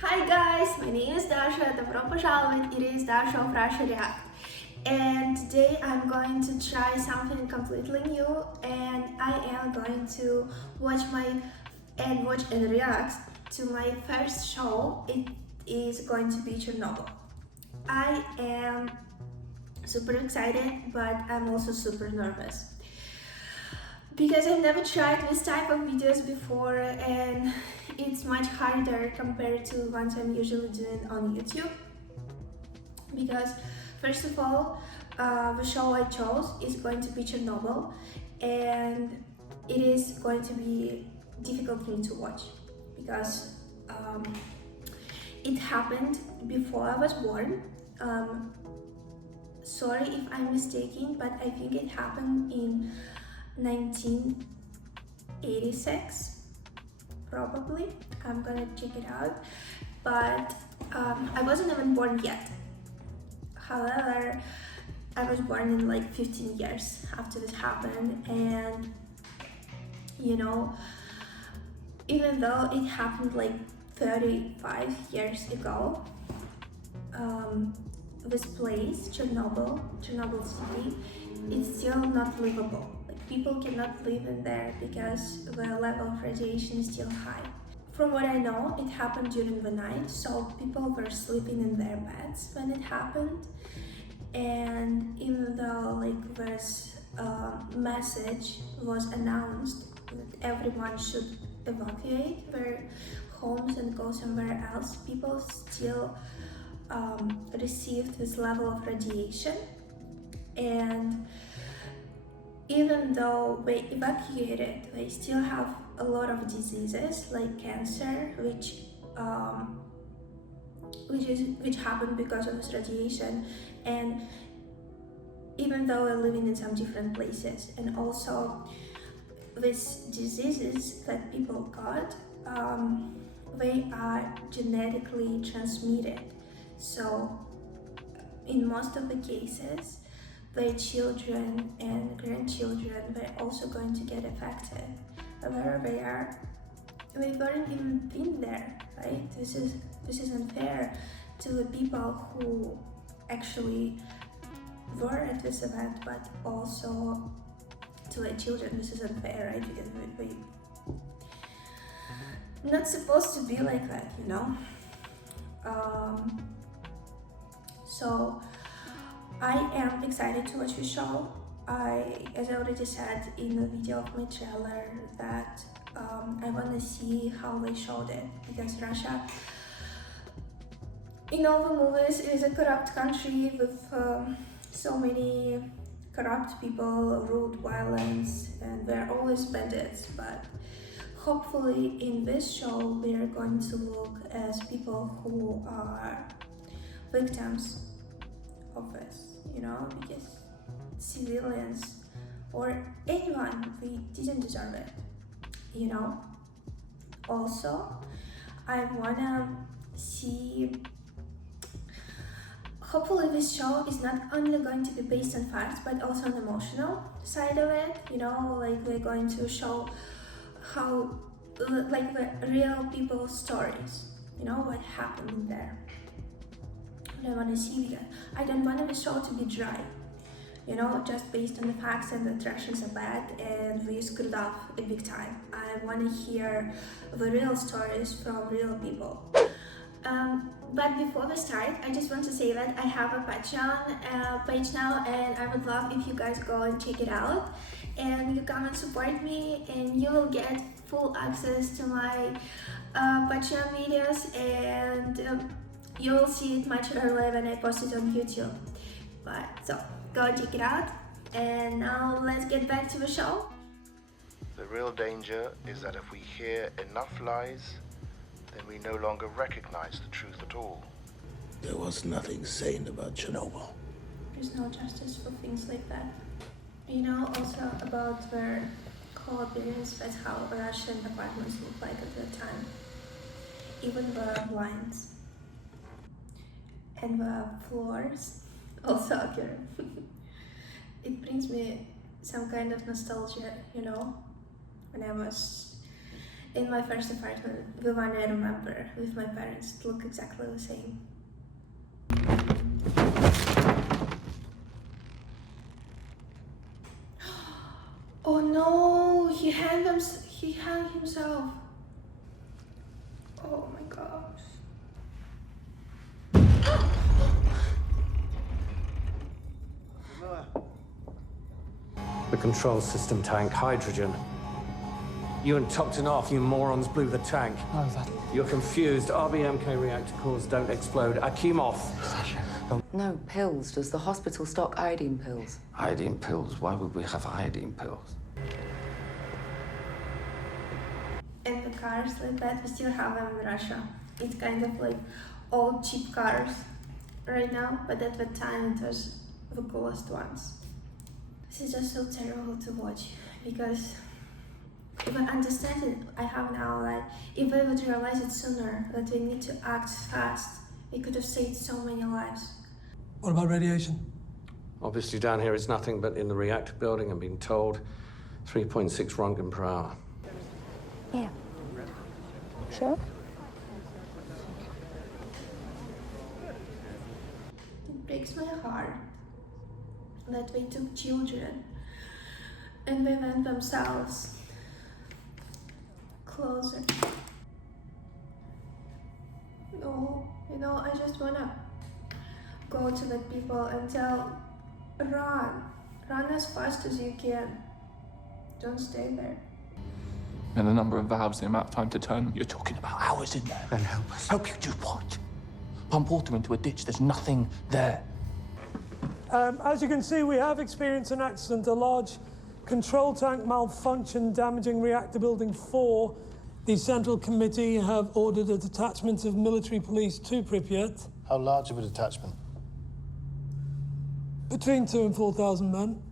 Hi guys, my name is Dasha, добро пожаловать, it is Dasha of Russia React. And today I'm going to try something completely new and I am going to watch and react to my first show. It is going to be Chernobyl. I am super excited, but I'm also super nervous because I've never tried this type of videos before and it's much harder compared to ones I'm usually doing on YouTube. Because first of all, the show I chose is going to be Chernobyl and it is going to be difficult for me to watch because it happened before I was born. Sorry if I'm mistaken, but I think it happened in 1986, probably. I'm gonna check it out, but I wasn't even born yet. However, I was born in like 15 years after this happened, and you know, even though it happened like 35 years ago, this place, Chernobyl city, it's still not livable. Like people cannot live in there because the level of radiation is still high. From what I know, it happened during the night, so people were sleeping in their beds when it happened. And even though like this message was announced that everyone should evacuate their homes and go somewhere else, people still received this level of radiation. And even though they evacuated, they still have a lot of diseases like cancer, which happened because of this radiation. And even though we're living in some different places, and also these diseases that people got, they are genetically transmitted. So in most of the cases, their children and grandchildren, they're also going to get affected. Wherever they are, they weren't even been there, right? This is unfair to the people who actually were at this event, but also to their children. This is unfair, right? Because we not supposed to be like that, you know. So I am excited to watch the show. As I already said in the video of my trailer, that I want to see how they showed it, because Russia, in all the movies, is a corrupt country with so many corrupt people, rude violence, and they're always bandits. But hopefully in this show we are going to look as people who are victims of this, you know, because civilians or anyone, we didn't deserve it, you know. Also, I wanna see, hopefully this show is not only going to be based on facts but also on the emotional side of it, you know, like we're going to show how, like the real people's stories, you know, what happened in there. I want to see, because I don't want the show to be dry, you know, just based on the facts and the Russians are bad and we screwed up a big time. I want to hear the real stories from real people. But before we start, I just want to say that I have a Patreon page now, and I would love if you guys go and check it out and you come and support me, and you will get full access to my Patreon videos, and you will see it much earlier when I post it on YouTube. But so go check it out, and now let's get back to the show. The real danger is that if we hear enough lies, then we no longer recognize the truth at all. There was nothing sane about Chernobyl. There's no justice for things like that. You know, also about their whole appearance, that's how Russian apartments look like at that time. Even the blinds and the floors also accurate. It brings me some kind of nostalgia, you know, when I was in my first apartment, the one I remember with my parents, it looked exactly the same. Oh no, he hanged himself. Oh my gosh. The control system tank, hydrogen. You and Toktanov, you morons, blew the tank. No, that... You're confused. RBMK reactor cores don't explode. Akimov. Sasha. No, pills. Does the hospital stock iodine pills? Iodine pills? Why would we have iodine pills? And the cars like that, we still have them in Russia. It's kind of like old cheap cars right now, but at the time it was the coolest ones. This is just so terrible to watch, because if I understand it, I have now, like, if I would realize it sooner, that we need to act fast, we could have saved so many lives. What about radiation? Obviously down here it's nothing, but in the reactor building, I'm being told, 3.6 Röntgen per hour. Yeah. Sure. It breaks my heart that they took children and they went themselves closer. No, I just wanna go to the people and tell, run as fast as you can. Don't stay there. And the number of valves, the amount of time to turn them, you're talking about hours in there. Then help us. Help you do what? Pump water into a ditch, there's nothing there. As you can see, we have experienced an accident, a large control tank malfunction damaging reactor building 4. The Central Committee have ordered a detachment of military police to Pripyat. How large of a detachment? Between 2,000 and 4,000 men.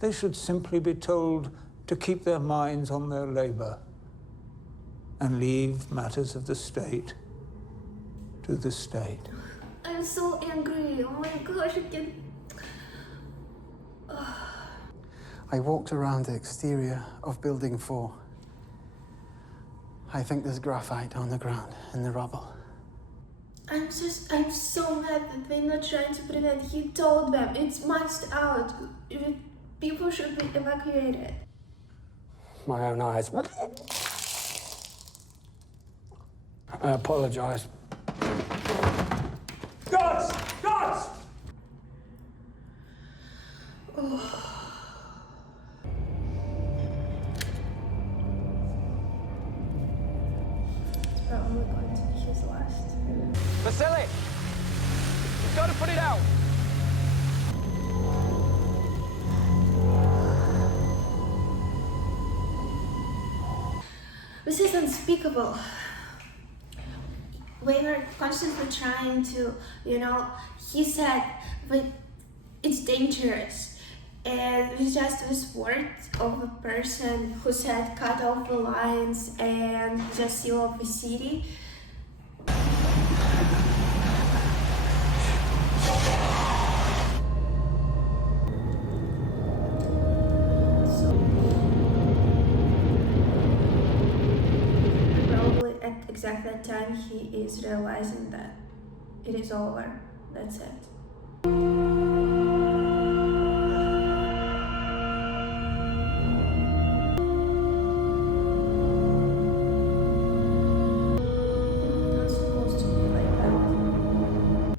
They should simply be told to keep their minds on their labor and leave matters of the state to the state. I'm so angry. Oh my gosh, I can't. I walked around the exterior of Building 4. I think there's graphite on the ground in the rubble. I'm so mad that they're not trying to prevent. He told them it's maxed out. People should be evacuated. My own eyes. I apologize. Guards! Guards! It's probably going to be his last. Vasily! You've got to put it out! This is unspeakable. We were constantly trying to, he said, but it's dangerous. And it's just this word of a person who said cut off the lines and just seal off the city. Probably at exactly that time he is realizing that it is over. That's it. Not supposed to be like that.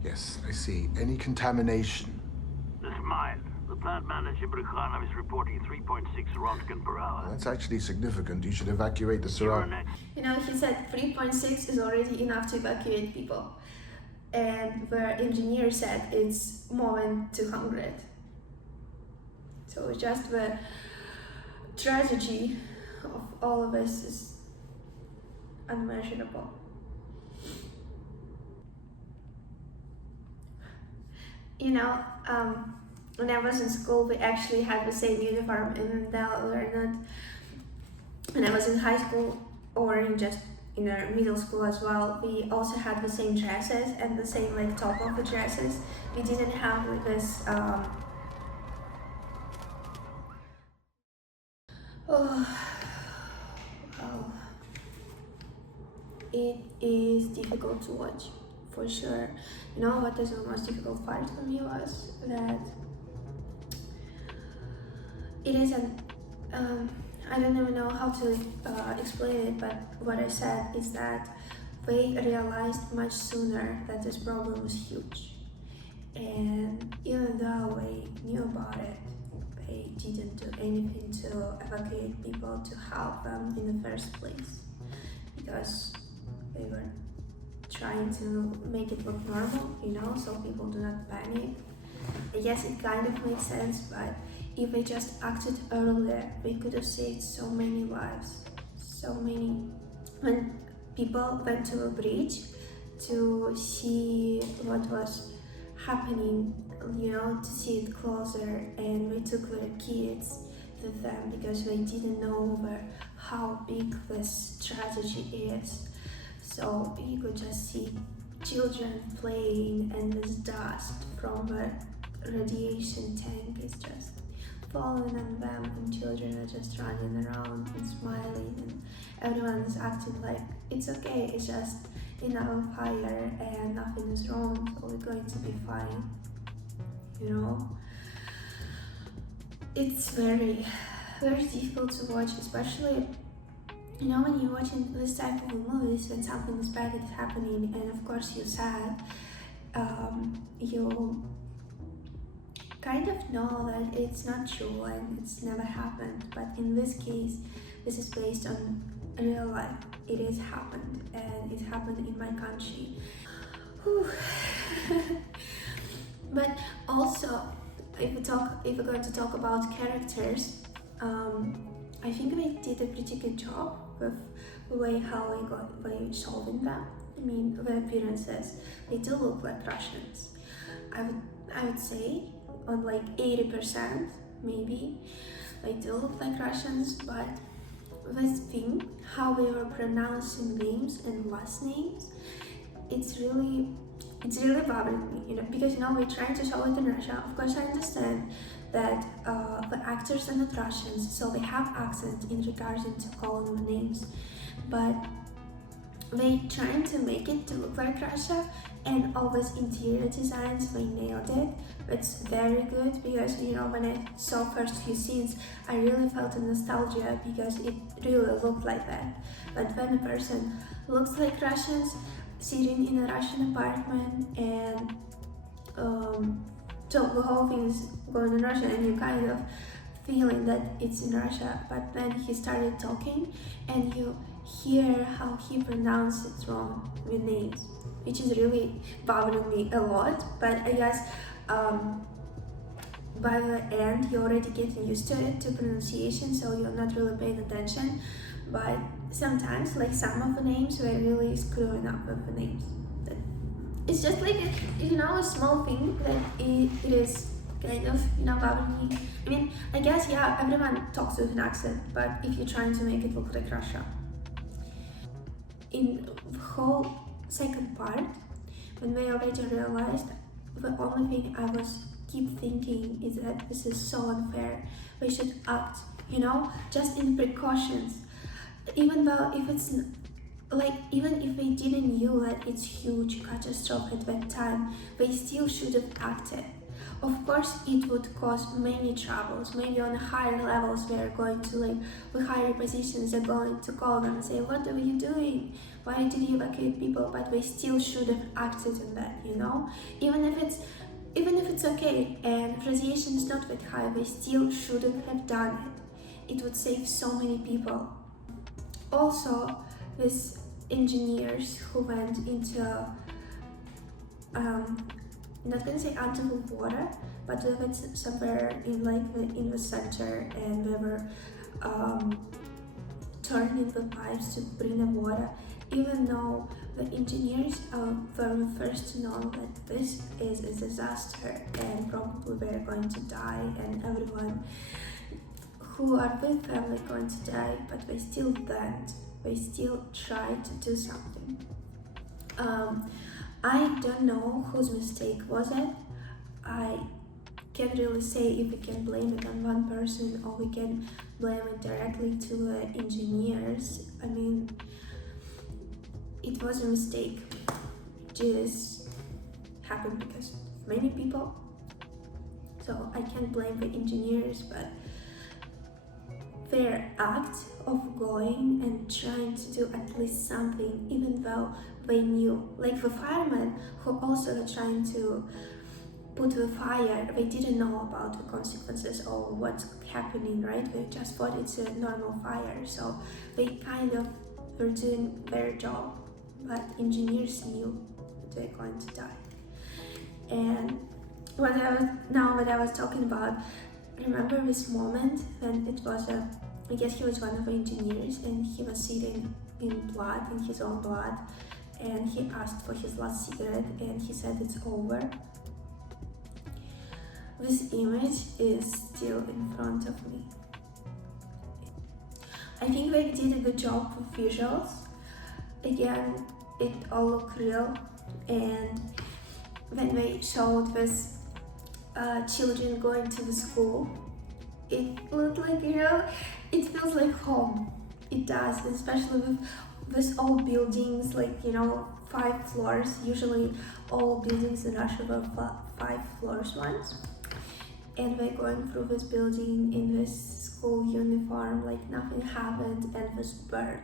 Yes, I see. Any contamination? This is mild. The plant manager, Brikhanov, is reporting 3.6 Röntgen per hour. That's actually significant. You should evacuate the surrounding. He said 3.6 is already enough to evacuate people. And the engineer said it's more than 200. So just the tragedy of all of this is unmeasurable. When I was in school, we actually had the same uniform, and now we're not. When I was in high school or in middle school as well, we also had the same dresses and the same top of the dresses. We didn't have this. it is difficult to watch, for sure. You know what is the most difficult part for me was that it isn't, I don't even know how to explain it, but what I said is that they realized much sooner that this problem was huge. And even though they knew about it, they didn't do anything to evacuate people to help them in the first place, because they were trying to make it look normal, you know, so people do not panic. I guess it kind of makes sense, but if they just acted earlier, they could have saved so many lives. So many. When people went to a bridge to see what was happening, you know, to see it closer, and they took their kids with them because they didn't know how big this tragedy is. So you could just see children playing, and this dust from the radiation tank is just falling on them, and children are just running around and smiling, and everyone is acting like it's okay, it's just another fire and nothing is wrong, so we're going to be fine, you know. It's very, very difficult to watch, especially, you know, when you're watching this type of movies, when something bad is happening, and of course you're sad, you kind of know that it's not true and it's never happened. But in this case, this is based on real life. It has happened, and it happened in my country. But also, if we're going to talk about characters, I think they did a pretty good job with the way how they solving them. I mean, the appearances, they do look like Russians. I would say on like 80%, maybe they do look like Russians, but this thing, how they were pronouncing names and last names, it's really bothering me, you know, because, you know, we're trying to show it in Russia. Of course, I understand that the actors are not Russians, so they have accent in regards to calling them names, but they trying to make it to look like Russia, and all these interior designs, they nailed it. It's very good because, you know, when I saw first few scenes, I really felt a nostalgia because it really looked like that. But when a person looks like Russians, sitting in a Russian apartment, and so the whole thing is going in Russian, and you kind of feeling that it's in Russia, but then he started talking, and you hear how he pronounced it wrong with names, which is really bothering me a lot. But I guess by the end you're already getting used to it, to pronunciation, so you're not really paying attention. But sometimes, like some of the names, we're really screwing up with the names. It's just like, you know, a small thing that it is kind of, you know, bothering me. I mean, I guess, yeah, everyone talks with an accent, but if you're trying to make it look like Russia. In the whole second part, when we already realized, the only thing I was keep thinking is that this is so unfair. We should act, you know, just in precautions. Even though if it's like, even if they didn't know that it's huge catastrophe at that time, they still should have acted. Of course, it would cause many troubles. Maybe on higher levels, we are going to, like, with higher positions, are going to call them and say, "What are you doing? Why did you evacuate people?" But we still should have acted on that, you know. Even if it's okay and radiation is not that high, we still should have done it. It would save so many people. Also, these engineers who went into not gonna say under the water, but we went somewhere in, like, in the center, and we were turning the pipes to bring the water. Even though the engineers are very first to know that this is a disaster and probably they're going to die, and everyone who are with them are going to die, but they still went. They still tried to do something. I don't know whose mistake was it. I can't really say if we can blame it on one person or we can blame it directly to the engineers. I mean, it was a mistake. Just happened because of many people. So I can't blame the engineers, but their act of going and trying to do at least something, even though they knew, like the firemen who also were trying to put the fire, they didn't know about the consequences or what's happening, right? They just thought it's a normal fire, so they kind of were doing their job, but engineers knew that they're going to die. And now that I was talking about, I remember this moment when it was I guess he was one of the engineers, and he was sitting in blood, in his own blood, and he asked for his last cigarette, and he said it's over. This image is still in front of me. I think they did a good job with visuals. Again, it all looked real, and when they showed this children going to the school, it looked like, it feels like home. It does, especially with old buildings, like 5 floors. Usually all buildings in Russia were 5 floors ones, and we're going through this building in this school uniform like nothing happened, and this bird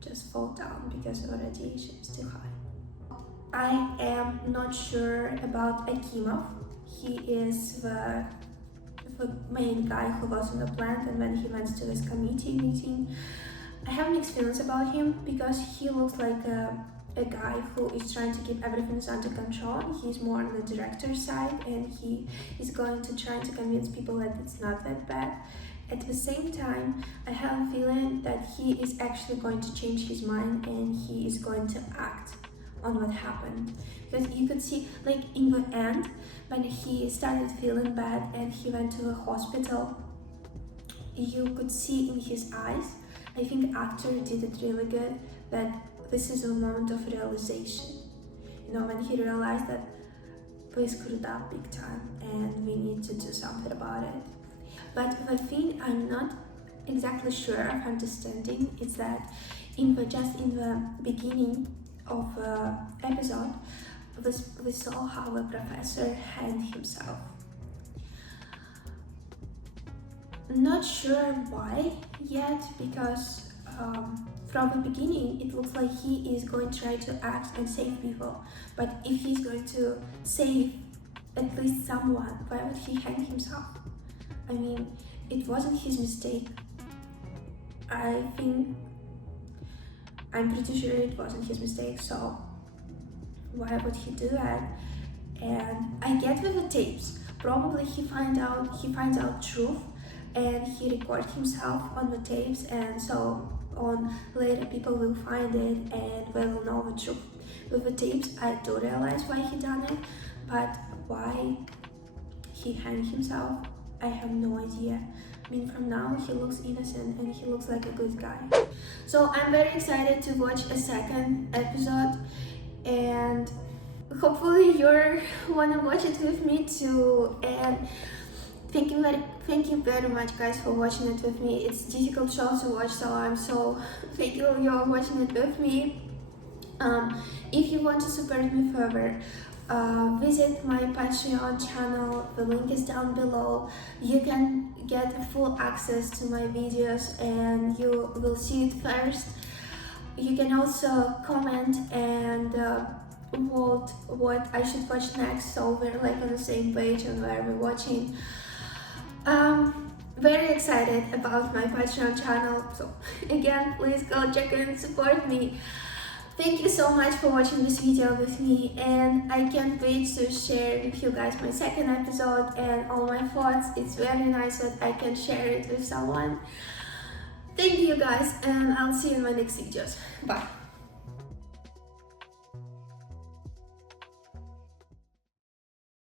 just fall down because the radiation is too high. I am not sure about Akimov. He is the main guy who was in the plant, and when he went to this committee meeting, I have mixed feelings about him because he looks like a guy who is trying to keep everything under control. He's more on the director's side, and he is going to try to convince people that it's not that bad. At the same time, I have a feeling that he is actually going to change his mind, and he is going to act on what happened. Because you could see, like in the end, when he started feeling bad and he went to the hospital, you could see in his eyes, I think actor did it really good, that this is a moment of realization. When he realized that we screwed up big time and we need to do something about it. But the thing I'm not exactly sure of understanding is that just in the beginning of the episode, we saw how the professor hanged himself. Not sure why yet, because from the beginning it looks like he is going to try to act and save people. But if he's going to save at least someone, why would he hang himself? I mean, it wasn't his mistake. I'm pretty sure it wasn't his mistake, so why would he do that? And I get with the tapes, probably he finds out truth, and he records himself on the tapes, and so on later people will find it and they will know the truth. With the tapes, I do realize why he done it, but why he hanged himself, I have no idea. I mean, from now he looks innocent and he looks like a good guy. So I'm very excited to watch a second episode, and hopefully you wanna watch it with me too. And thank you very much guys for watching it with me. It's a difficult show to watch, so I'm so thankful you're watching it with me. If you want to support me further, visit my Patreon channel, the link is down below. You can get full access to my videos and you will see it first. You can also comment and vote what I should watch next, so we're like on the same page on where we're watching. Very excited about my Patreon channel, so again, please go check it and support me. Thank you so much for watching this video with me, and I can't wait to share with you guys my second episode and all my thoughts. It's very nice that I can share it with someone. Thank you guys, and I'll see you in my next videos. Bye.